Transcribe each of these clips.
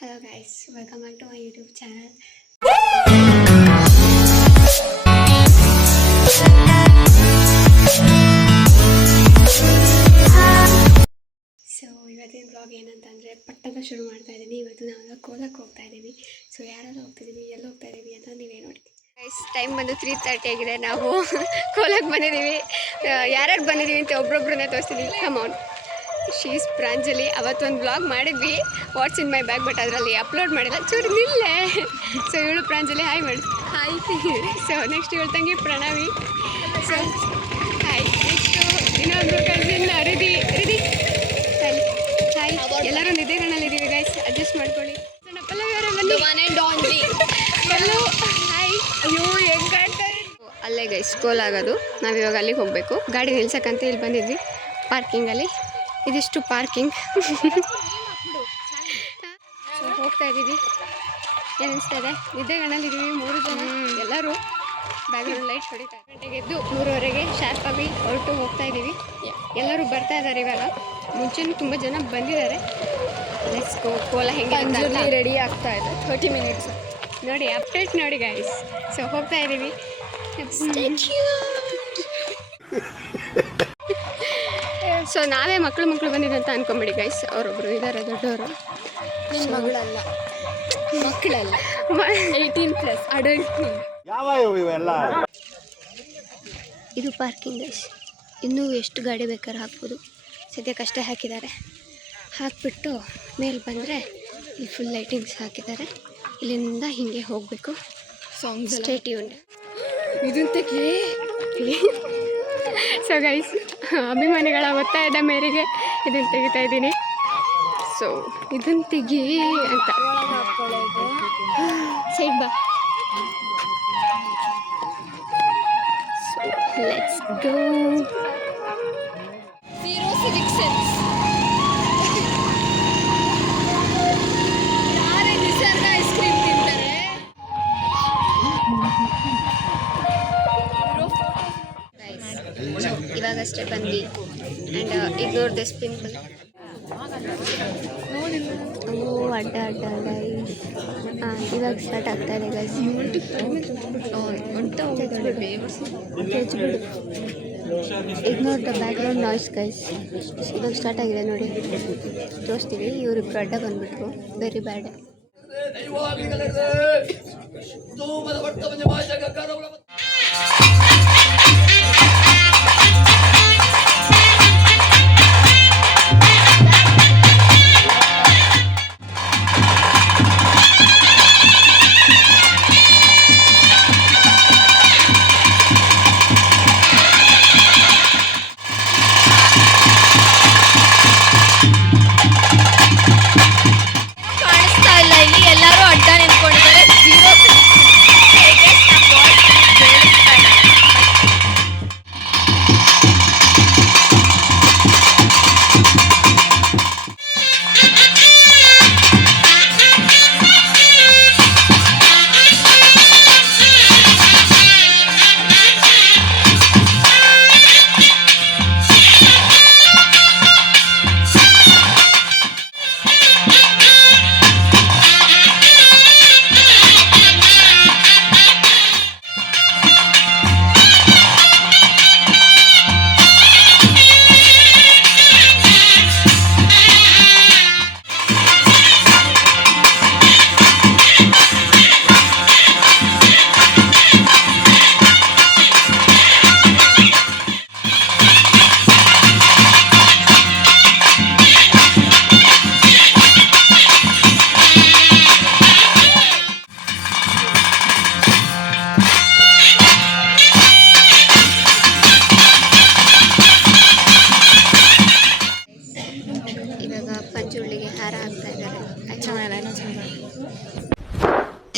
Hello guys, welcome back to my YouTube channel. So ಇವತ್ತಿನ blog ಏನಂತಂದರೆ ಪಟ್ಟದ ಶುರು ಮಾಡ್ತಾ ಇದ್ದೀನಿ. ಇವತ್ತು ನಾವು ಕೋಲಕ್ಕೆ ಹೋಗ್ತಾ ಇದ್ದೀವಿ. ಸೊ ಯಾರೆಲ್ಲ ಹೋಗ್ತಿದ್ದೀವಿ, ಎಲ್ಲಿ ಹೋಗ್ತಾ ಇದ್ದೀವಿ ಅಂತ ನೀವೇ ನೋಡಿ. ಟೈಮ್ ಬಂದು 3:30 ಆಗಿದೆ. ನಾವು ಕೋಲಕ್ಕೆ ಬಂದಿದ್ದೀವಿ. ಯಾರ್ಯಾರು ಬಂದಿದ್ದೀವಿ ಅಂತ ಒಬ್ರೊಬ್ರನ್ನೇ ತೋರಿಸ್ತಿದ್ದೀವಿ. Come on, she's Pranjali. ಅವತ್ತೊಂದು ಬ್ಲಾಗ್ ಮಾಡಿದ್ವಿ, what's in my bag, but ಅದರಲ್ಲಿ ಅಪ್ಲೋಡ್ ಮಾಡಿಲ್ಲ, ಚೂರು ನಿಲ್ಲೇ. ಸೊ ಇವಳು ಪ್ರಾಂಜಲಿ, ಹಾಯ್ ಮಾಡಿ. ಹಾಯ್. ಸೊ ನೆಕ್ಸ್ಟ್ ಇವಳು ತಂಗಿ ಪ್ರಣವಿ. So hi. ನೆಕ್ಸ್ಟು ಇನ್ನೊಂದು ಕಸಿನ್ ರಿಧಿ. Hi hi. ಎಲ್ಲರೂ ನಿದ್ದೆಗಳಲ್ಲಿದ್ದೀವಿ ಗೈಸ್, ಅಡ್ಜಸ್ಟ್ ಮಾಡ್ಕೊಳ್ಳಿ. ಪಲ್ಲು ಹಾಯ್. ಅಯ್ಯೋ ಹೆಂಗೆ ಕಾಣ್ತಾರೆ. ಅಲ್ಲೇ ಗೈಸ್ ಸ್ಕೂಲ್ ಆಗೋದು. ನಾವಿವಾಗ ಅಲ್ಲಿಗೆ ಹೋಗಬೇಕು. ಗಾಡಿ ನಿಲ್ಸಕ್ಕಂತ ಇಲ್ಲಿ ಬಂದಿದ್ವಿ ಪಾರ್ಕಿಂಗಲ್ಲಿ. ಇದಿಷ್ಟು ಪಾರ್ಕಿಂಗ್. ಹೋಗ್ತಾ ಇದ್ದೀವಿ. ಏನು ಅನಿಸ್ತಾ ಇದೆ? ನಿದ್ದೆಗಣ್ಣಲ್ಲಿದ್ದೀವಿ 3 ಜನ. ಎಲ್ಲರೂ ಬ್ಯಾಕ್ಗ್ರೌಂಡ್ ಲೈಟ್ ಹೊಡಿತಾರೆ. ಗಂಟೆಗೆ ಎದ್ದು 3:30ಗೆ ಶಾರ್ಪಾಗಿ ಹೊರಟು ಹೋಗ್ತಾ ಇದ್ದೀವಿ. ಎಲ್ಲರೂ ಬರ್ತಾ ಇದ್ದಾರೆ ಇವಾಗ. ಮುಂಚೆನೂ ತುಂಬ ಜನ ಬಂದಿದ್ದಾರೆ. Let's go. ಕೋಲ ಹೆಂಗೆ ರೆಡಿ ಆಗ್ತಾ ಇದೆ. 30 ಮಿನಿಟ್ಸ್ ನೋಡಿ, ಅಪ್ಡೇಟ್ ನೋಡಿ ಗೈಸ್. ಸೊ ಹೋಗ್ತಾ ಇದ್ದೀವಿ. ಸೊ ನಾವೇ ಮಕ್ಕಳು ಬಂದಿದೆ ಅಂತ ಅನ್ಕೊಂಬಿಡಿ ಗೈಸ್. ಅವರೊಬ್ಬರು ಇದ್ದಾರೆ ದೊಡ್ಡವರು. ನಿಮ್ಮ ಮಗಳಲ್ಲ, ಮಕ್ಕಳಲ್ಲ, 18+ ಅಡಲ್ಟ್. ಇದು ಪಾರ್ಕಿಂಗ್ ಗೈಸ್. ಇನ್ನೂ ಎಷ್ಟು ಗಾಡಿ ಬೇಕಾದ್ರೆ ಹಾಕ್ಬೋದು. ಸದ್ಯಕ್ಕಷ್ಟೇ ಹಾಕಿದ್ದಾರೆ. ಹಾಕಿಬಿಟ್ಟು ಮೇಲೆ ಬಂದರೆ ಇಲ್ಲಿ ಫುಲ್ ಲೈಟಿಂಗ್ಸ್ ಹಾಕಿದ್ದಾರೆ. ಇಲ್ಲಿಂದ ಹೀಗೆ ಹೋಗಬೇಕು. Songs stay tuned. ಇದಂತಕ್ಕೆ ಸೊ ಗೈಸ್, ಅಭಿಮಾನಿಗಳ ಒತ್ತಾಯದ ಮೇರೆಗೆ ಇದನ್ನು ತೆಗಿತಾ ಇದ್ದೀನಿ. ಸೊ ಇದನ್ನು ತೆಗಿ ಅಂತ ಸೈಡ್ ಬಾ. So let's go. Zero civic sense. ಯಾರೇ ನಿಸರ್ಗ ಐಸ್ ಕ್ರೀಮ್ ತಿಂತಾರೆ. ಇವಾಗಷ್ಟೇ ಬಂದ್ವಿ. And ignore this pimple. ಅಡ್ಡ ಇವಾಗ ಸ್ಟಾರ್ಟ್ ಆಗ್ತಾ ಇದೆ guys. Ignore the background noise guys. ಇವಾಗ ಸ್ಟಾರ್ಟ್ ಆಗಿದೆ ನೋಡಿ, ತೋರಿಸ್ತೀವಿ. ಇವ್ರಿಬ್ರು ಅಡ್ಡ ಬಂದ್ಬಿಟ್ರು, very bad.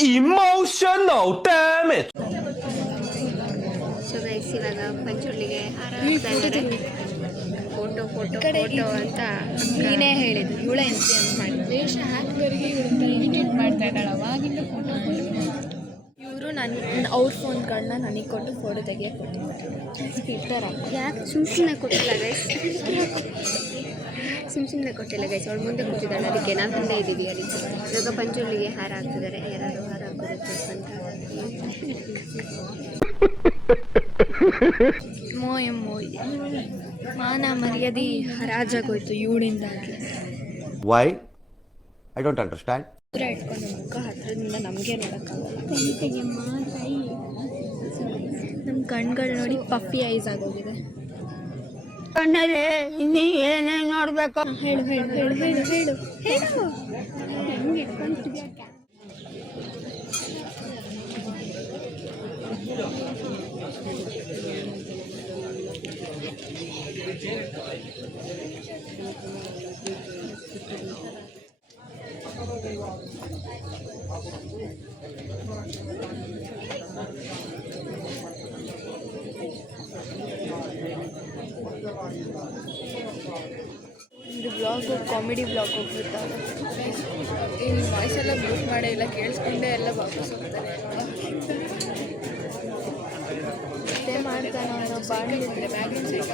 Emotional damage. So guys, ಇವಾಗ ಪಂಚುರ್ಲಿಗೆ ಹಾರ ಹಾಕ್ತಾ ಇದ್ದಾರೆ. ಫೋಟೋ ಅಂತ ನೀನೇ ಹೇಳಿದ್ದು. ಇವಳ ಎಂಟ್ರಿ ಅಂತ ಮಾಡಿ ವೇಷ ಹಾಕಿದವರಿಗೆ ಇವರಿಂದ ಇರಿಟೇಟ್ ಮಾಡ್ತಾ ಇದ್ದಾಳೆ. ಅವಾಗಿಂದ ಫೋಟೋ ಇವರು ಅವ್ರ ಫೋನ್ಗಳನ್ನ ನನಗೆ ಕೊಟ್ಟು ಫೋಟೋ ತೆಗಿಯೋಕೆ ಕೊಟ್ಟಿದ್ದಾರೆ. ಫಿಲ್ಟರ್ ಯಾಕೆ ಸುಮ್ಮನೆ ಕೊಟ್ಟಿಲ್ಲ ಗೈಸ್. ಸುಮ್ಮನೆ ಕೊಟ್ಟಿಲ್ಲ ಗೈಸ್, ಅವಳು ಮುಂದೆ ಕೂತಿದ್ದಾಳೆ, ಅದಕ್ಕೆ ನಾವು ಹಿಂದೆ ಇದ್ದೀವಿ. ಅದಕ್ಕೆ ಇವಾಗ ಪಂಚುಲಿಗೆ ಹಾರ ಹಾಕ್ತಿದ್ದಾರೆ, ಯಾರಾದರೂ ಹಾರ ಹಾಕೋದು ಅಂತ. ಮೋಯ್ ಮಾನ ಮರ್ಯಾದೆ ಹರಾಜಾಗೋಯ್ತು ಇವಳಿಂದಾಗಿ. Why I don't understand. ದೂರ ಇಟ್ಕೊಂಡು ಮುಖ ಹತ್ರದಿಂದ ನಮಗೆ ನೋಡೋಕ್ಕಾಗಲ್ಲ. ನಮ್ಮ ಕಣ್ಗಳು ನೋಡಿ ಪಫಿ ಐಸ್ ಆಗೋಗಿದೆ. ಕಣ್ಣಲ್ಲಿ ಇನ್ನೀ ಏನೇನು ನೋಡ್ಬೇಕು? ಹೇಳು ಹೇಳು ಹೇಳು ಹೇಳು ಹೇಳು ಹೇಳು. ಇದು ಬ್ಲಾಗ್ ಕಾಮಿಡಿ ಬ್ಲಾಗ್ ಹೋಗ್ಬಿಡ್ತಾರೆ. ಈ ವಾಯ್ಸ್ ಎಲ್ಲ ಮ್ಯೂಟ್ ಮಾಡೇ ಇಲ್ಲ, ಕೇಳಿಸ್ಕೊಂಡೆ ಎಲ್ಲ ವಾಪಸ್ ಹೋಗ್ತಾರೆ. ಮತ್ತೆ ಮಾಡ್ತಾನೆ ಅವನು ಬಾಡಿದ್ರೆ ಮ್ಯಾಗಿನ ಸೈಡ್.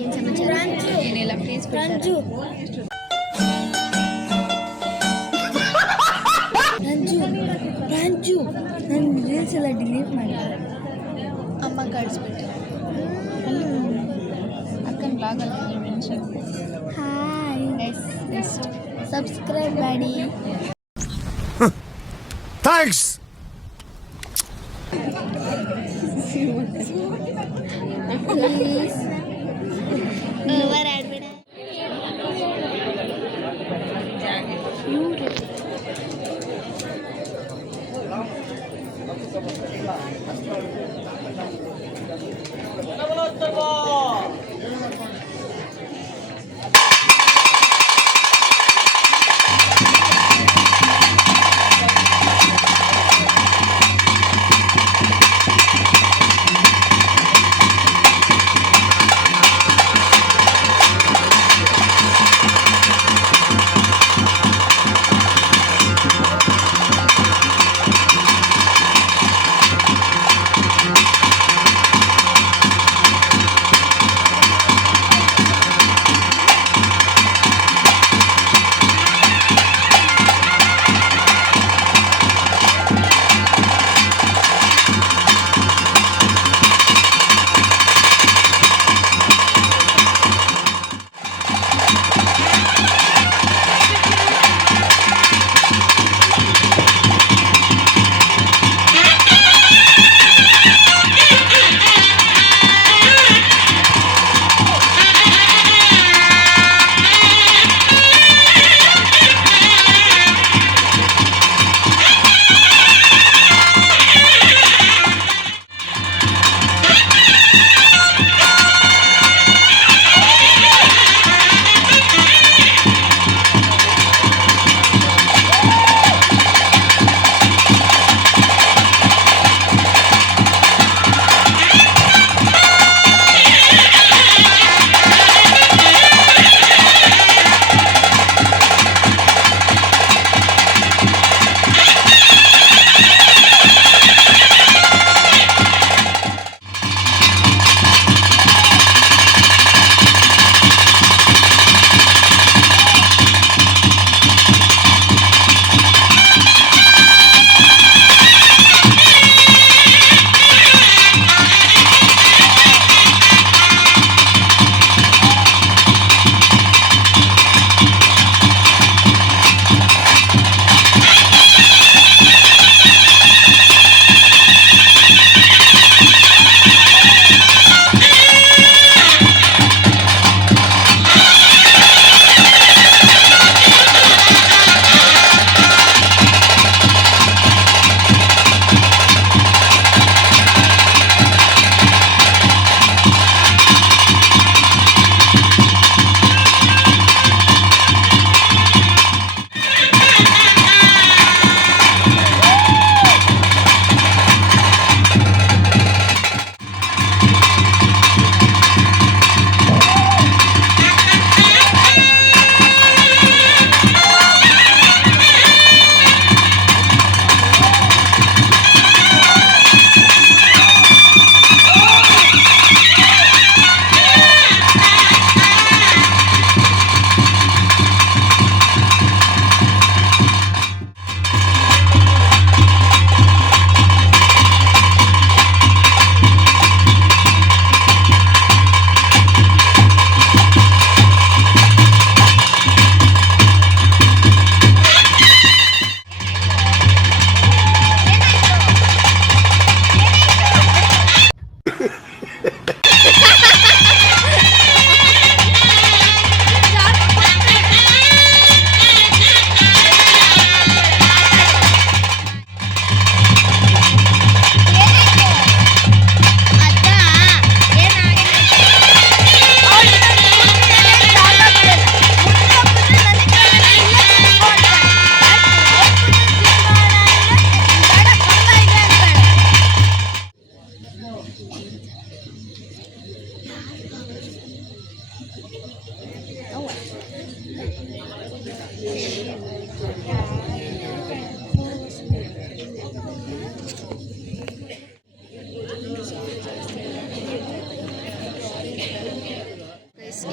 ಏನು ಸಮಾಚಾರ? ಏನಿಲ್ಲ ಪ್ಲೀಸ್ ರಂಜು ರಂಜು ರಂಜು ನನ್ನ ರೀಲ್ಸ್ ಎಲ್ಲ ಡಿಲೀಟ್ ಮಾಡಿದ್ದಾರೆ. ಅಮ್ಮ ಕಳಿಸ್ಬಿಟ್ಟು ಅಕ್ಕನ ಬ್ಲಾಗಲ್ಲಿ ಮೆನ್ಷನ್. ಹಾಯ್ ನೆಕ್ಸ್ಟ್ ಸಬ್ಸ್ಕ್ರೈಬ್ ಮಾಡಿ. ಥ್ಯಾಂಕ್ಸ್. ಓವರ್ ಆಡ್ಬೇಡ.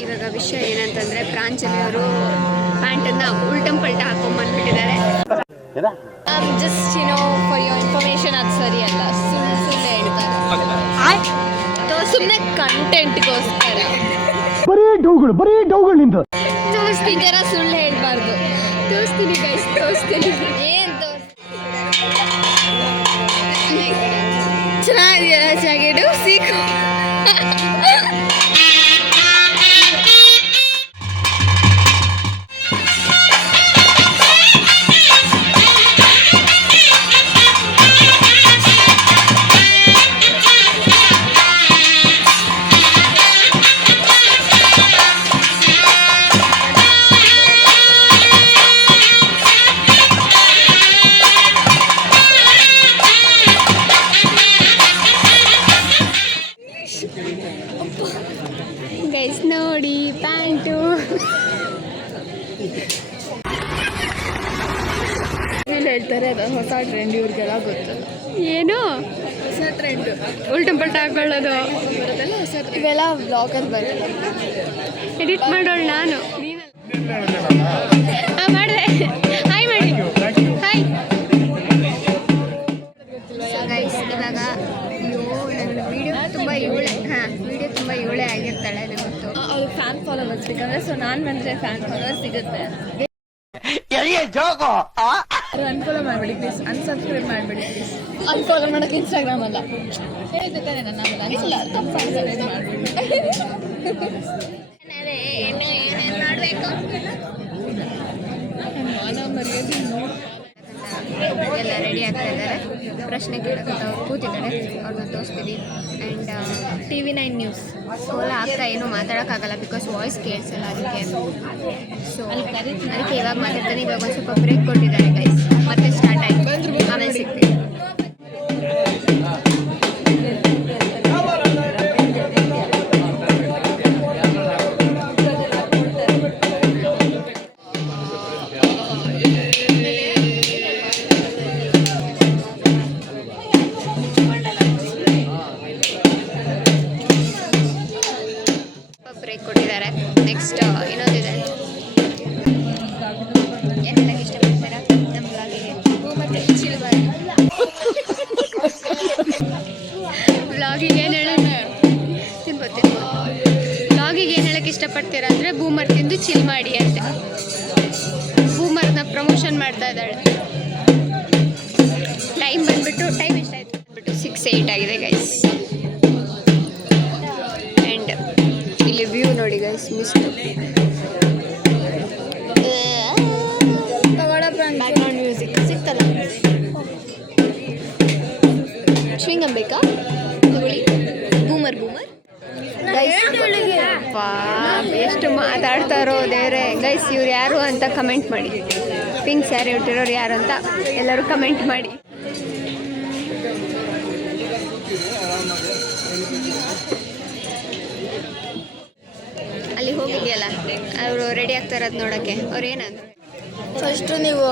ಇವಾಗ ವಿಷಯ ಏನಂತಂದ್ರೆ ಪ್ರಾಂಜಲಿ ಅವರು ಪ್ಯಾಂಟನ್ನ ಉಲ್ಟಂ ಪಲ್ಟ ಹಾಕೊಂಡ್ಬಂದ್ಬಿಟ್ಟಿದ್ದಾರೆ. ಜಸ್ಟ್ ಫಾರ್ ಯೋರ್ ಇನ್ಫಾರ್ಮೇಶನ್ ಅದು ಸರಿ ಅಲ್ಲ, ಸುಮ್ಮನೆ ಹೇಳ್ತಾರೆ ಸುಮ್ಮನೆ ಕಂಟೆಂಟ್ಗೋಸ್ಕರ. ಬರೀ ಡೌಗಳು ನಿಂದು ಈ ಥರ ಸುಳ್ಳು ಹೇಳ್ಬಾರ್ದು. ತೋರಿಸ್ತೀನಿ ಗೈಸ್, ತೋರಿಸ್ತೀನಿ. ಏನು ಚೆನ್ನಾಗಿದೆಯಲ್ಲ ಜಾಕೆಟು ಸೀಕು. ಗೈಸ್ ನೋಡಿ ಪ್ಯಾಂಟು. ಇಲ್ಲಿ ಹೇಳ್ತಾರೆ ಅದು ಹೊಸ ಟ್ರೆಂಡ್, ಇವ್ರಿಗೆಲ್ಲ ಗೊತ್ತಲ್ಲ. ಏನು ಹೊಸ ಟ್ರೆಂಡ್ ಉಲ್ಟಂ ಪಲ್ಟ ಹಾಕೊಳ್ಳೋದು ಬರೋದಲ್ಲ ಹೊಸ. ಇವೆಲ್ಲ ಬ್ಲಾಗಲ್ಲಿ ಬರೋಲ್ಲ. ಎಡಿಟ್ ಮಾಡೋಳು ನಾನು. ಮಾಡಿದೆ. ಹಾಯ್ ಮಾಡಿ. Hi guys. ಇವಾಗ ವಿಡಿಯೋ ತುಂಬ ಇವಳೆ ಆಗಿರ್ತಾಳೆ, ಅದು ಗೊತ್ತು. ಅವ್ರಿಗೆ ಫ್ಯಾನ್ ಫಾಲೋವರ್ಸ್ ಬೇಕಂದ್ರೆ, ಸೊ ನಾನು ಬಂದರೆ ಫ್ಯಾನ್ ಫಾಲೋವರ್ಸ್ ಸಿಗುತ್ತೆ. ಅನ್ಫಾಲೋ ಮಾಡಬೇಡಿ ಪ್ಲೀಸ್, ಅನ್ಸಬ್ಸ್ಕ್ರೈಬ್ ಮಾಡಬೇಡಿ ಪ್ಲೀಸ್. ಅನ್ಫಾಲೋ ಮಾಡೋಕ್ಕೆ ಇನ್ಸ್ಟಾಗ್ರಾಮ್ ಅಲ್ಲ ಹೇಳಿದ್ದೆ ತಾನೆ ನನ್ನ ಇಲ್ಲ ತಪ್ಪು ಸಬ್ಸ್ಕ್ರೈಬ್ ಮಾಡಬೇಡಿ. ಏನೇನು ಮಾಡಬೇಕು ಎಲ್ಲ ರೆಡಿ ಆಗ್ತಾ ಇದ್ದಾರೆ. ಪ್ರಶ್ನೆ ಕೇಳೋಕ್ಕೆ ಅವ್ರು ಕೂತಿದ್ದಾರೆ, ಅವ್ರನ್ನ ತೋರಿಸ್ತೀವಿ. ಆ್ಯಂಡ್ TV9 ನ್ಯೂಸ್ ಸೋಲ ಆಗ್ತಾ ಏನೂ ಮಾತಾಡೋಕ್ಕಾಗಲ್ಲ, ಬಿಕಾಸ್ ವಾಯ್ಸ್ ಕೇಳಿಸಲ್ಲ ಅದಕ್ಕೆ. ಸೊ ಅದಕ್ಕೆ ಇವಾಗ ಮಾತಾಡ್ತಾನೆ. ಇವಾಗ ಒಂದು ಸ್ವಲ್ಪ ಬ್ರೇಕ್ ಕೊಟ್ಟಿದ್ದಾರೆ ಗೈಸ್, ಮತ್ತೆ ಸ್ಟಾರ್ಟ್ ಆಯಿತು. ಆಮೇಲೆ ಸಿಗ್ತೀವಿ. ಬ್ರೇಕ್ ಕೊಟ್ಟಿದ್ದಾರೆ. ನೆಕ್ಸ್ಟ್ ಇನ್ನೊಂದಿದೆ. ಏನು ಹೇಳಕ್ಕೆ ಇಷ್ಟಪಡ್ತೀರಾ ನಮ್ಮ ಬ್ಲಾಗಿಗೆ? ಬ್ಲಾಗಿಗೆ ಏನು ಹೇಳೋಣ ತಿನ್ಬೋದು. ಬ್ಲಾಗಿಗೆ ಏನು ಹೇಳಕ್ಕೆ ಇಷ್ಟಪಡ್ತೀರಾ ಅಂದರೆ ಬೂಮರ್ ತಿಂದು ಚಿಲ್ ಮಾಡಿ ಅಂತ. ಬೂಮರ್ನ ಪ್ರಮೋಷನ್ ಮಾಡ್ತಾ ಇದ್ದಾಳೆ. ಟೈಮ್ ಬಂದುಬಿಟ್ಟು ಟೈಮ್ ಎಷ್ಟಾಯಿತು? 6:08 ಆಗಿದೆ ಗೈಸ್. ಆ್ಯಂಡ್ ಇಲ್ಲಿ ವ್ಯೂ ನೋಡಿ ಗೈಸ್, ಮಿಸ್ಟ್. ಬ್ಯಾಕ್ಗ್ರೌಂಡ್ ಮ್ಯೂಸಿಕ್ ಸಿಗ್ತಲ್ಲ. ಶ್ರಿಂಗಮ್ ಬೇಕಾ ತಗೊಳ್ಳಿ. ಬೂಮರ್ ಎಷ್ಟು ಮಾತಾಡ್ತಾರೋ ದೇವ್ರೆ. ಗೈಸ್ ಇವ್ರು ಯಾರು ಅಂತ ಕಮೆಂಟ್ ಮಾಡಿ. ಪಿಂಕ್ಸ್ ಯಾರು ಇಟ್ಟಿರೋರು ಯಾರು ಅಂತ ಎಲ್ಲರೂ ಕಮೆಂಟ್ ಮಾಡಿ. ಅಲ್ಲಿ ಹೋಗಿದೆಯಲ್ಲ ಅವರು ರೆಡಿ ಆಗ್ತಾ ಇರೋದು ನೋಡೋಕ್ಕೆ. ಅವ್ರು ಏನಂದ್ರು? ಫಸ್ಟು ನೀವು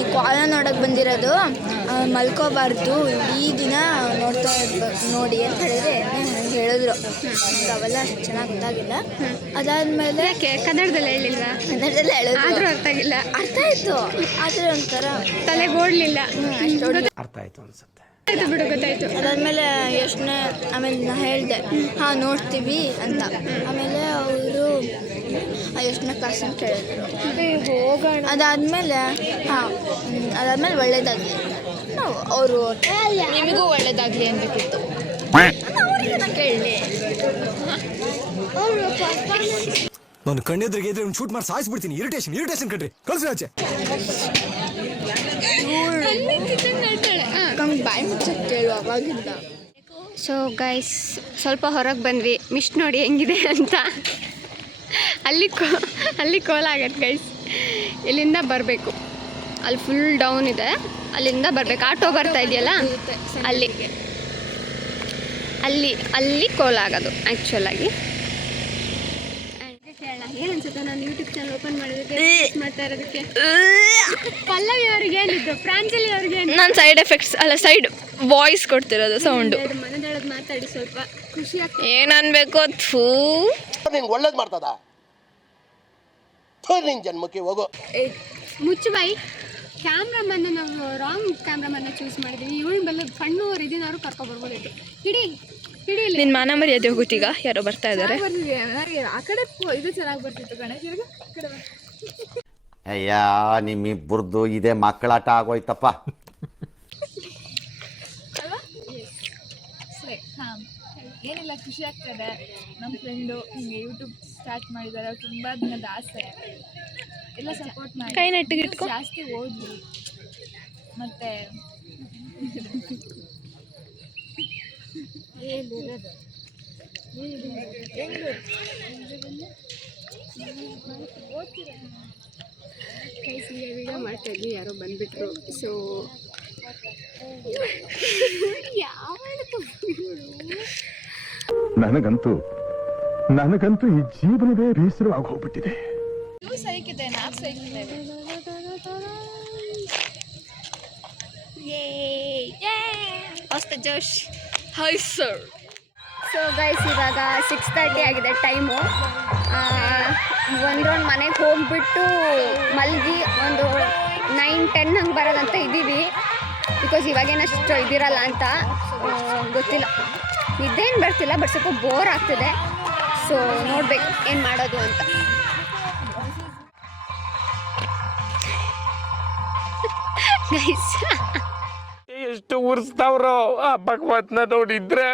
ಈ ಕಾಲ ನೋಡೋಕೆ ಬಂದಿರೋದು ಮಲ್ಕೋಬಾರ್ದು, ಇಡೀ ದಿನ ನೋಡಿ ಅಂತ ಹೇಳಿದ್ರೆ ಹೇಳಿದ್ರು. ನಂಗೆ ಅವೆಲ್ಲ ಅಷ್ಟು ಚೆನ್ನಾಗಿ ಗೊತ್ತಾಗಿಲ್ಲ. ಅದಾದಮೇಲೆ ಕನ್ನಡದಲ್ಲಿ ಹೇಳಿಲ್ವಾ? ಕನ್ನಡದಲ್ಲೇ ಹೇಳಿದ್ರು, ಆದರೂ ಅರ್ಥ ಆಗಿಲ್ಲ. ಅರ್ಥ ಆಯಿತು, ಆದರೆ ಒಂಥರ ತಲೆಗೆ ಓಡಲಿಲ್ಲ. ಅರ್ಥ ಆಯ್ತು ಅನ್ಸುತ್ತೆ. ಆಯ್ತು ಬಿಡು, ಗೊತ್ತಾಯ್ತು. ಅದಾದಮೇಲೆ ಯೋಚನೆ, ಆಮೇಲೆ ನಾನು ಹೇಳಿದೆ ಹಾಂ ನೋಡ್ತೀವಿ ಅಂತ. ಆಮೇಲೆ ಅವರು ಯೋಚನೆ ಕ್ಲಾಸನ್ನು ಕೇಳಿದ್ರು. ಹೋಗೋಣ. ಅದಾದಮೇಲೆ ಅದಾದಮೇಲೆ ಒಳ್ಳೇದಾಗಲಿ ಅವರು ನಿಮಗೂ ಒಳ್ಳೇದಾಗಲಿ ಅನ್ಬೇಕಿತ್ತು. ಕೇಳಲಿ. ನಾನು ಕಣ್ಣೆದ್ರಿಗೆ ಇದ್ರೆ ಒಂದು ಶೂಟ್ ಮಾಡಿ ಸಾಯಿಸ್ಬಿಡ್ತೀನಿ. ಇರಿಟೇಷನ್ ಕಣ್ರಿ, ಕಳ್ಸಿ ಆಚೆ. ಬಾಯಿ ಮುಚ್ಚಕ್ಕೆ ಕೇಳು ಅವಾಗಿಂದ. ಸೊ ಗೈಸ್ ಸ್ವಲ್ಪ ಹೊರಗೆ ಬಂದ್ವಿ. ಮಿಸ್ಟ್ ನೋಡಿ ಹೆಂಗಿದೆ ಅಂತ. ಅಲ್ಲಿ ಕೋಲಾಗತ್ತೆ ಗೈಸ್. ಇಲ್ಲಿಂದ ಬರಬೇಕು, ಅಲ್ಲಿ ಫುಲ್ ಡೌನ್ ಇದೆ, ಅಲ್ಲಿಂದ ಬರಬೇಕು. ಆಟೋ ಬರ್ತಾ ಇದೆಯಲ್ಲ ಅಲ್ಲಿ ಕೋಲಾಗೋದು ಆ್ಯಕ್ಚುಲಾಗಿ. ಕೇಳೋಣ ಏನು ಅನ್ಸುತ್ತೆ ನಾನು ಯೂಟ್ಯೂಬ್ ಚಾನಲ್ ಓಪನ್ ಮಾಡೋದಕ್ಕೆ ಮಾಡ್ತಾ ಇರೋದಕ್ಕೆ? ಪಲ್ಲವಿ ಅವ್ರಿಗೆ ಏನಿದ್ದು, ಪ್ರಾಂಜಲಿ ಅವ್ರಿಗೆ ನಾನು ಸೈಡ್ ಎಫೆಕ್ಟ್ಸ್ ಅಲ್ಲ, ಸೈಡ್ ವಾಯ್ಸ್ ಕೊಡ್ತಿರೋದು ಸೌಂಡು. ಮನದೊಳಗೆ ಮಾತಾಡಿ ಸ್ವಲ್ಪ ಖುಷಿ ಆಗ್ತದೆ. ಏನು ಅನ್ಬೇಕು? ಥೂ, ನಿಂಗೆ ಒಳ್ಳೇದು ಮಾಡ್ತದ ನಿನ್ ಜನ್ಮಕ್ಕೆ ಹೋಗೋ. ಮುಚ್ಚು ಬಾಯಿ. ಕ್ಯಾಮ್ರಾಮನ್ನ ನಾವು ರಾಂಗ್ ಕ್ಯಾಮ್ರಾಮನ್ನ ಚೂಸ್ ಮಾಡಿದ್ವಿ. ಇವಳು ಬೆಲ್ಲ ಸಣ್ಣವ್ರು ಇದನ್ನಾರು ಕರ್ಕೊಬರ್ಬೋದಿತ್ತು. ಹಿಡಿ ನಿನ್ನ ಮಾನ ಮರ್ಯಾದೆ ಹೋಗುತ್ತೀಗ. ಯಾರೋ ಬರ್ತಾ ಇದ್ದಾರೆ. ಆ ಕಡೆ ಇದು ಚೆನ್ನಾಗಿ ಬರ್ತಿತ್ತು ಗಣೇಶ. ಅಯ್ಯ ನಿಮ್ಮಿಬ್ಬರದು ಇದೇ ಮಕ್ಕಳಾಟ ಆಗೋಯ್ತಪ್ಪ. ಏನಿಲ್ಲ, ಖುಷಿ ಆಗ್ತದೆ. ನಮ್ಮ ಫ್ರೆಂಡು ಹಿಂಗೆ ಯೂಟ್ಯೂಬ್ ಸ್ಟಾರ್ಟ್ ಮಾಡಿದ್ದಾರೆ, ಅವ್ರು ತುಂಬ ದಿನದ ಆಸೆ. ಎಲ್ಲ ಸಪೋರ್ಟ್ ಮಾಡಿ, ಕೈ ನೆಟ್ಟಿಗೆ ಇಟ್ಕೊ. ಜಾಸ್ತಿ ಓದ್ಲಿ. ಮತ್ತು ವಿಡಿಯೋ ಮಾಡ್ತಾ ಇದ್ವಿ, ಯಾರೋ ಬಂದ್ಬಿಟ್ರು. ಸೊ ನನಗಂತೂ ಈ ಜೀವನವೇ ಬೇಸರವಾಗಿ ಹೋಗ್ಬಿಟ್ಟಿದೆ. ನೀವು ಸೈಕಿದೆ, ನಾವು ಸೈಕಿದ್ದೇವೆ. ಹೊಸ್ತ ಜೋಶ್. Hi sir. ಸೊ ಗೈಸ್, ಇವಾಗ 6:30 ಆಗಿದೆ ಟೈಮು. ಒಂದು ರೌಂಡ್ ಮನೆಗೆ ಹೋಗ್ಬಿಟ್ಟು ಮಲಗಿ ಒಂದು 9-10 ಹಂಗೆ ಬರೋದಂತ ಇದ್ದೀವಿ. ಬಿಕಾಸ್ ಇವಾಗೇನಷ್ಟು ಇದಿರಲ್ಲ ಅಂತ ಗೊತ್ತಿಲ್ಲ, ನಿದ್ದೇನು ಬರ್ತಿಲ್ಲ, ಬಟ್ ಸ್ವಲ್ಪ ಬೋರ್ ಆಗ್ತಿದೆ. ಸೊ ನೋಡ್ಬೇಕು ಏನು ಮಾಡೋದು ಅಂತ. ಗೈಸ್ ಎಷ್ಟು ಉರ್ಸ್ತಾವ್ರೋ ಆ ಭಗವತ್ನ ನೋಡಿದ್ರೆ.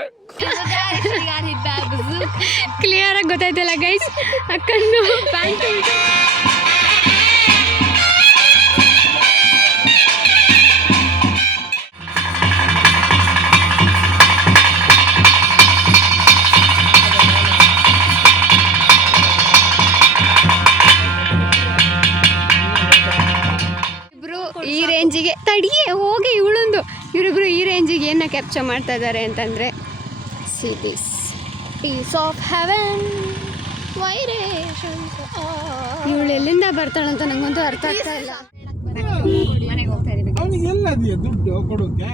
ಕ್ಲಿಯರ್ ಆಗಿ ಗೊತ್ತಾಯ್ತಲ್ಲ ಗೈಸ್, ಅಕ್ಕನ್ನು ಪ್ಯಾಂಟ್ ಇಬ್ರು ಈ ರೇಂಜಿಗೆ ತಡಿಯೇ ಹೋಗಿ ಇವಳೊಂದು ಇವರಿಬ್ರು ಈ ರೇಂಜಿಗೆ ಏನ ಕ್ಯಾಪ್ಚರ್ ಮಾಡ್ತಾ ಇದ್ದಾರೆ ಅಂತಂದರೆ, see this piece of heaven vibration. ಇವಳು ಎಲ್ಲಿಂದ ಬರ್ತಾಳಂತ ನಂಗಂತೂ ಅರ್ಥ ಆಗ್ತಾ ಇಲ್ಲ. ಮನೆಗೆ ಹೋಗ್ತಾ ಇದೀವಿ. ದುಡ್ಡು ಕೊಡೋಕೆ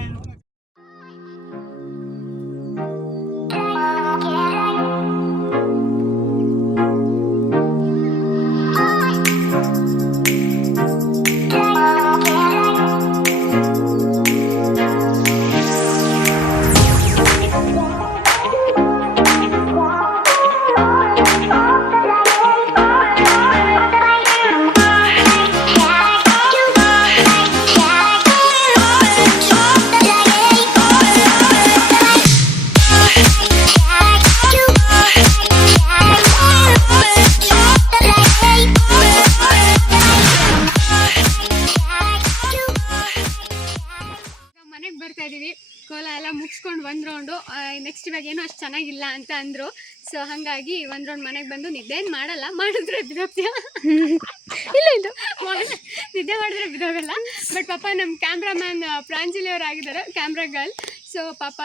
ಮನೆಗೆ ಬರ್ತಾ ಇದೀವಿ. ಕೋಲ ಎಲ್ಲ ಮುಗಿಸ್ಕೊಂಡು ಒಂದು ರೌಂಡು. ನೆಕ್ಸ್ಟ್ ಇವಾಗ ಏನೋ ಅಷ್ಟು ಚೆನ್ನಾಗಿಲ್ಲ ಅಂತ ಅಂದರು. ಸೊ ಹಾಗಾಗಿ ಒಂದು ರೌಂಡ್ ಮನೆಗೆ ಬಂದು ನಿದ್ದೇನು ಮಾಡಲ್ಲ, ಮಾಡಿದ್ರೆ ಬಿದ್ದೋಗ್ತೀಯ. ಇಲ್ಲ ಇಲ್ಲ, ನಿದ್ದೆ ಮಾಡಿದ್ರೆ ಬಿದ್ದೋಗಲ್ಲ. ಬಟ್ ಪಾಪ ನಮ್ಮ ಕ್ಯಾಮ್ರಾಮ್ಯಾನ್ ಪ್ರಾಂಜಲಿ ಅವ್ರು ಆಗಿದ್ದಾರೆ, ಕ್ಯಾಮ್ರಾ ಗರ್ಲ್. ಸೊ ಪಾಪ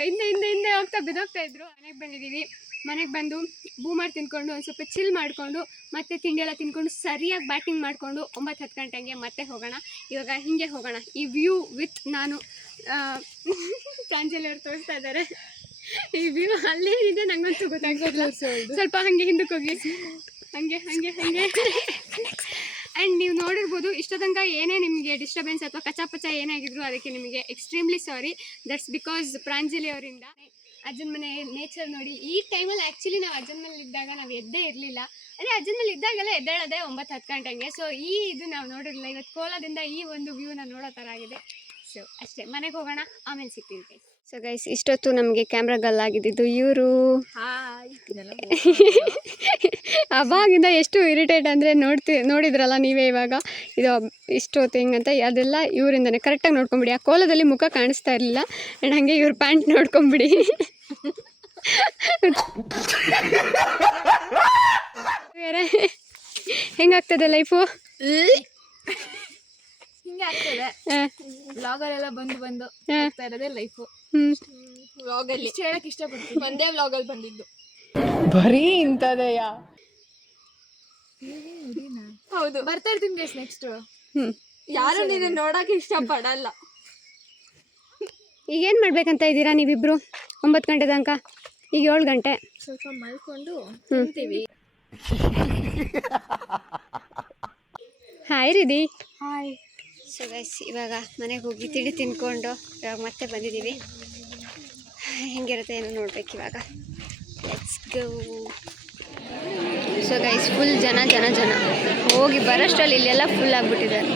ಹಿಂದೆ ಹೋಗ್ತಾ ಬಿದ್ದೋಗ್ತಾ ಇದ್ರು. ಮನೆಗೆ ಬಂದಿದ್ದೀವಿ. ಮನೆಗೆ ಬಂದು ಬೂಮರ್ ತಿನ್ಕೊಂಡು ಒಂದು ಸ್ವಲ್ಪ ಚಿಲ್ ಮಾಡಿಕೊಂಡು ಮತ್ತೆ ತಿಂಡಿ ಎಲ್ಲ ತಿನ್ಕೊಂಡು ಸರಿಯಾಗಿ ಬ್ಯಾಟಿಂಗ್ ಮಾಡಿಕೊಂಡು 9-10 ಗಂಟೆಗೆ ಮತ್ತೆ ಹೋಗೋಣ. ಇವಾಗ ಹಿಂಗೆ ಹೋಗೋಣ. ಈ ವ್ಯೂ ವಿತ್ ನಾನು ಪ್ರಾಂಜಲಿ ಅವ್ರು ತೋರಿಸ್ತಾ ಇದ್ದಾರೆ. ಈ ವ್ಯೂ ಅಲ್ಲೇನಿದೆ ನಂಗಂತೂ ಗೊತ್ತಾಗ್ತಿಲ್ಲ. ಸ್ವಲ್ಪ ಹಾಗೆ ಹಿಂದಕ್ಕೆ ಹೋಗಿ ಹಾಗೆ ಆ್ಯಂಡ್ ನೀವು ನೋಡಿರ್ಬೋದು ಇಷ್ಟೋ ತನಕ ಏನೇ ನಿಮಗೆ ಡಿಸ್ಟರ್ಬೆನ್ಸ್ ಅಥವಾ ಕಚಾಪಚ ಏನೇ ಆಗಿದ್ರು ಅದಕ್ಕೆ ನಿಮಗೆ extremely sorry. That's because Pranjali ಅವರಿಂದ. ಅಜ್ಜನ ಮನೆ ನೇಚರ್ ನೋಡಿ. ಈ ಟೈಮಲ್ಲಿ ಆ್ಯಕ್ಚುಲಿ ನಾವು ಅಜ್ಜನ ಮನೇಲಿ ಇದ್ದಾಗ ನಾವು ಎದ್ದೇ ಇರಲಿಲ್ಲ. ಅಂದರೆ ಅಜ್ಜನ ಮೇಲೆ ಇದ್ದಾಗೆಲ್ಲ ಎದ್ದೇಳೋದೆ 9-10 ಗಂಟೆಗೆ. ಸೊ ಇದು ನಾವು ನೋಡಿರಲಿಲ್ಲ. ಇವತ್ತು ಕೋಲದಿಂದ ಈ ಒಂದು ವ್ಯೂನ ನೋಡೋ ಥರ ಆಗಿದೆ. ಸೊ ಅಷ್ಟೇ, ಮನೆಗೆ ಹೋಗೋಣ, ಆಮೇಲೆ ಸಿಗ್ತೀನಿ ಗೈಸ್. ಸೊ ಗೈಸ್, ಇಷ್ಟೊತ್ತು ನಮಗೆ ಕ್ಯಾಮ್ರಾ ಗಲ್ಲಾಗಿದ್ದು ಇವರು. ಅವಾಗಿಂದ ಎಷ್ಟು ಇರಿಟೇಟ್ ಅಂದರೆ ನೋಡಿದ್ರಲ್ಲ ನೀವೇ ಇವಾಗ. ಇದು ಇಷ್ಟೊತ್ತು ಹೆಂಗಂತ ಅದೆಲ್ಲ ಇವರಿಂದನೇ. ಕರೆಕ್ಟಾಗಿ ನೋಡ್ಕೊಂಬಿಡಿ. ಆ ಕೋಲದಲ್ಲಿ ಮುಖ ಕಾಣಿಸ್ತಾ ಇರಲಿಲ್ಲ. ಆ್ಯಂಡ್ ಹಾಗೆ ಇವ್ರ ಪ್ಯಾಂಟ್ ನೋಡ್ಕೊಂಬಿಡಿ. ಬೇರೆ ಹೆಂಗಾಗ್ತದೆ ಲೈಫು? ಹಿಂಗೆ ಆಗ್ತದೆ. ವ್ಲಾಗಲ್ಲೆಲ್ಲ ಬಂದು ಹೋಗ್ತಾ ಇರೋದೇ ಲೈಫು. ವ್ಲಾಗಲ್ಲಿ ಹೇಳಕ್ ಇಷ್ಟಪಡ್ತೀನಿ. ಒಂದೇ ವ್ಲಾಗಲ್ಲಿ ಬಂದಿದ್ದು ಬರೀ ಇಂಥದೆಯಾ? ಹೌದು, ಬರ್ತಾ ಇರ್ತೀನಿ ಗೈಸ್. ನೆಕ್ಸ್ಟ್ ಯಾರು ನೀನು ನೋಡಕ್ಕೆ ಇಷ್ಟಪಡಲ್ಲ. ಈಗೇನು ಮಾಡ್ಬೇಕಂತ ಇದ್ದೀರಾ ನೀವಿಬ್ರು? 9 ಗಂಟೆ ತನಕ. ಈಗ 7 ಗಂಟೆ. ಸ್ವಲ್ಪ ಮಲ್ಕೊಂಡು ತಿಂತೀವಿ. ಹಾಯ್ ರಿದಿ. ಹಾಯ್. ಸೊ ಗೈಸ್, ಇವಾಗ ಮನೆಗೆ ಹೋಗಿ ತಿಂಡಿ ತಿನ್ಕೊಂಡು ಇವಾಗ ಮತ್ತೆ ಬಂದಿದ್ದೀವಿ. ಹೆಂಗಿರುತ್ತೆ ಏನೋ ನೋಡ್ಬೇಕು ಇವಾಗ. Let's go. So guys, full ಜನ ಹೋಗಿ ಬರೋಷ್ಟರಲ್ಲಿ ಇಲ್ಲೆಲ್ಲ ಫುಲ್ ಆಗಿಬಿಟ್ಟಿದ್ದಾರೆ.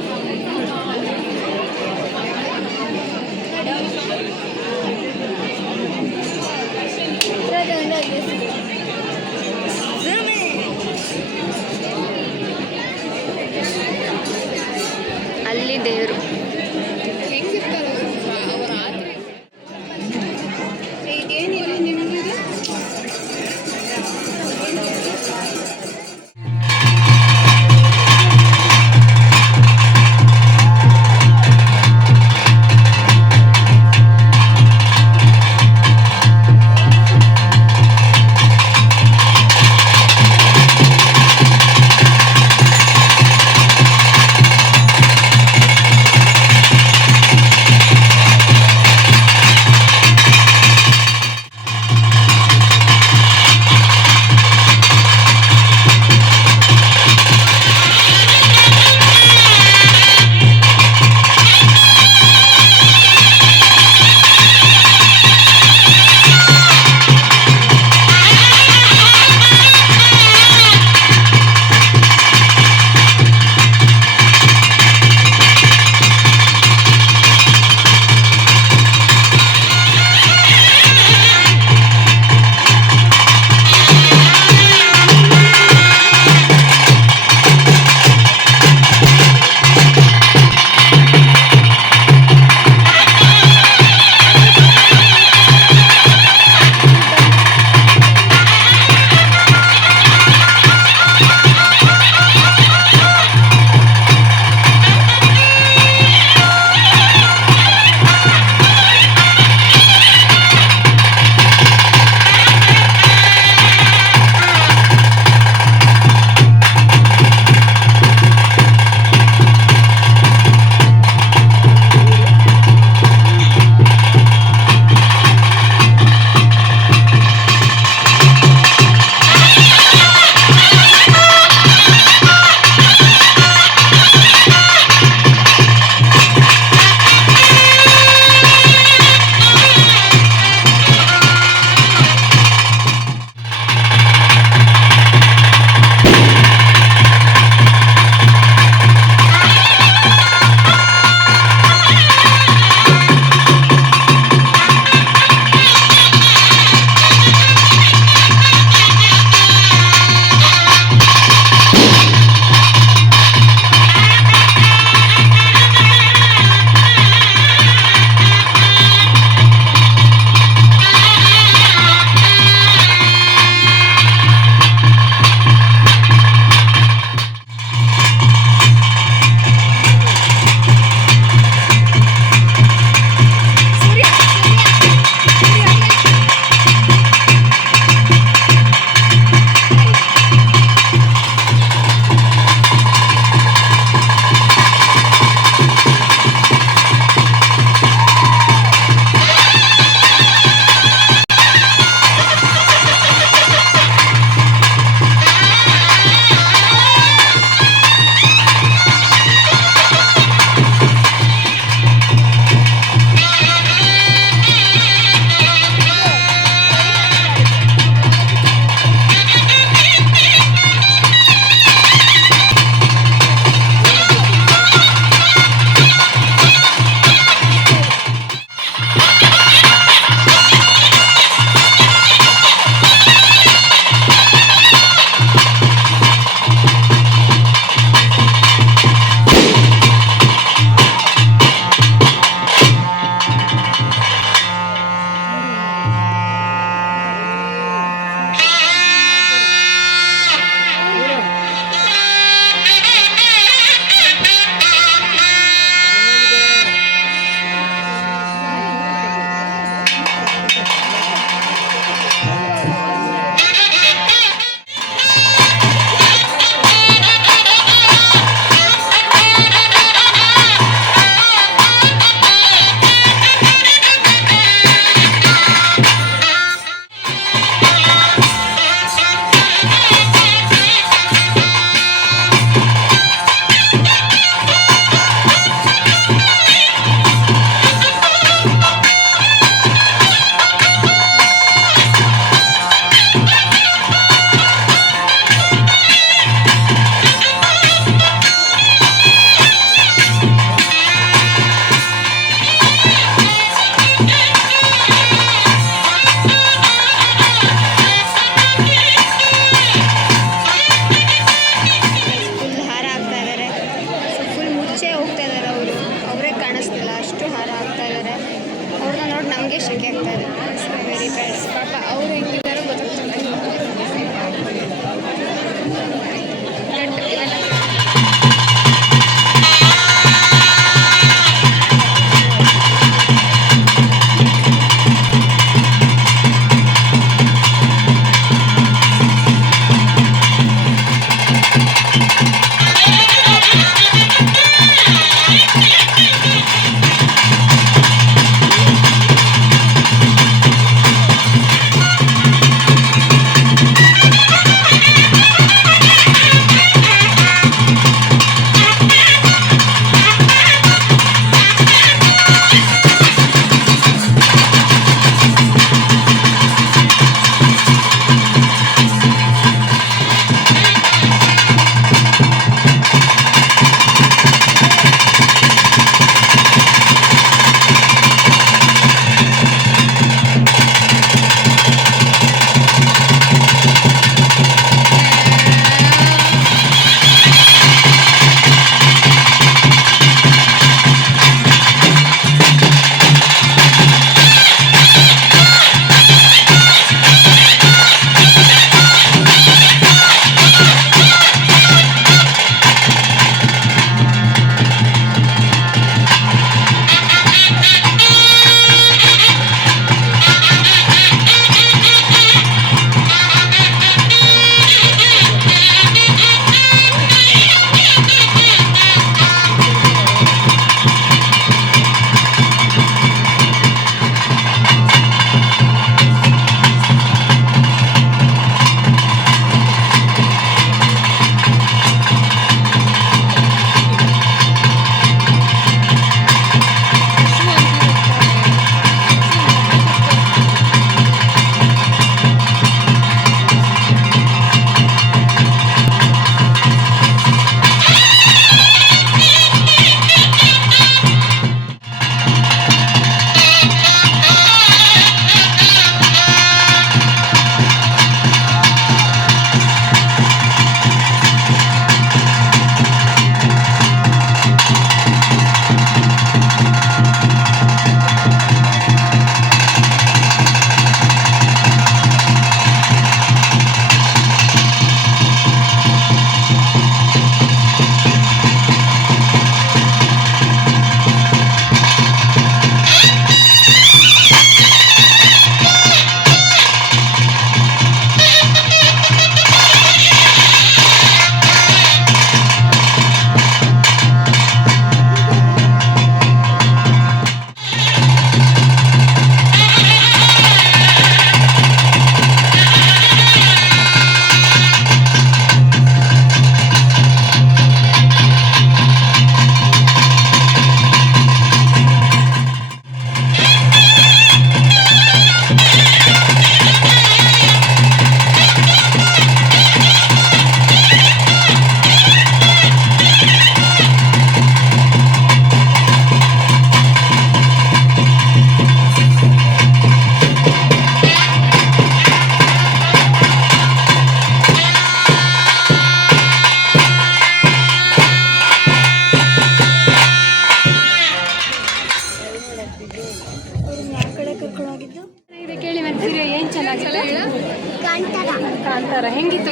ಕಾಂತಾರ ಹೆಂಗಿತ್ತು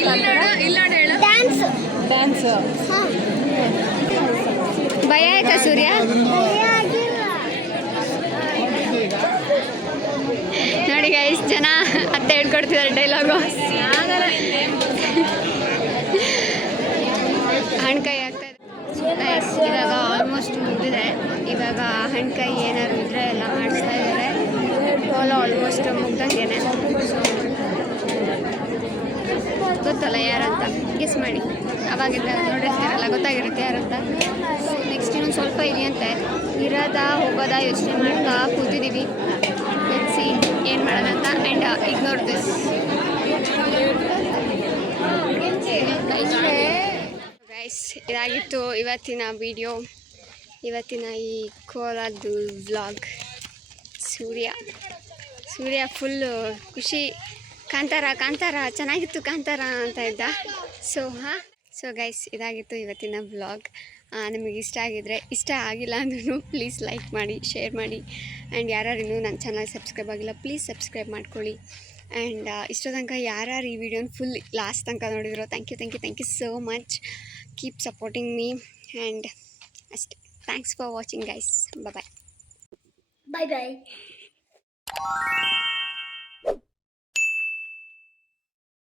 ಡ್ಯಾನ್ಸ್ ಭಯ ಆಯ್ತಾ ಸೂರ್ಯ? ನೋಡಿ ಗೈಸ್, ಜನ ಅತ್ತೆ ಹೇಳ್ಕೊಡ್ತಿದ್ದಾರೆ ಡೈಲಾಗು. ಹಣ್ಕಾಯಿ ಆಗ್ತಾ ಇದೆ ಗೈಸ್. ಇವಾಗ ಆಲ್ಮೋಸ್ಟ್ ಮುಗಿದಿದೆ. ಇವಾಗ ಹಣ್ಕಾಯಿ ಏನಾದ್ರು ಇದ್ರೆ ಎಲ್ಲ ಮಾಡಿಸ್ತಾ ಇದ್ದಾರೆ. ಎಲ್ಲ ಆಲ್ಮೋಸ್ಟ್ ಮುಗ್ದಂಗೆನೆ. ಗೊತ್ತಲ್ಲ ಯಾರಂತ, ಗೆಸ್ ಮಾಡಿ. ಅವಾಗಿಂದ ನೋಡಿರ್ತೀರಲ್ಲ, ಗೊತ್ತಾಗಿರುತ್ತೆ ಯಾರಂತ. ನೆಕ್ಸ್ಟ್ ಇನ್ನೊಂದು ಸ್ವಲ್ಪ ಇದೆಯಂತೆ, ಇರೋದಾ ಹೋಗೋದಾ ಯೋಚನೆ ಮಾಡ್ತಾ ಕೂತಿದ್ದೀವಿ. ಸಿ ಏನು ಮಾಡೋದಂತ. And ignore this guys. ಇದಾಗಿತ್ತು ಇವತ್ತಿನ ವಿಡಿಯೋ, ಇವತ್ತಿನ ಈ ಕೋಲಾರದ್ದು ವ್ಲಾಗ್. ಸೂರ್ಯ ಫುಲ್ಲು ಖುಷಿ. ಕಾಂತಾರ ಚೆನ್ನಾಗಿತ್ತು ಕಾಂತಾರ ಅಂತ ಇದ್ದ. ಸೊ ಗೈಸ್, ಇದಾಗಿತ್ತು ಇವತ್ತಿನ ವ್ಲಾಗ್. ನಿಮಗೆ ಇಷ್ಟ ಆಗಿದ್ರೆ, ಇಷ್ಟ ಆಗಿಲ್ಲ ಅಂದ್ರೂ ಪ್ಲೀಸ್ ಲೈಕ್ ಮಾಡಿ, ಶೇರ್ ಮಾಡಿ. ಆ್ಯಂಡ್ ಯಾರ್ಯಾರು ಇನ್ನೂ ನನ್ನ ಚಾನಲ್ ಸಬ್ಸ್ಕ್ರೈಬ್ ಆಗಿಲ್ಲ, ಪ್ಲೀಸ್ ಸಬ್ಸ್ಕ್ರೈಬ್ ಮಾಡ್ಕೊಳ್ಳಿ. ಆ್ಯಂಡ್ ಇಷ್ಟೋ ತನಕ ಯಾರ್ಯಾರು ಈ ವಿಡಿಯೋನ ಫುಲ್ ಲಾಸ್ಟ್ ತನಕ ನೋಡಿದ್ರು, thank you so much. Keep supporting me. And ಅಷ್ಟೇ. Thanks for watching guys. Bye.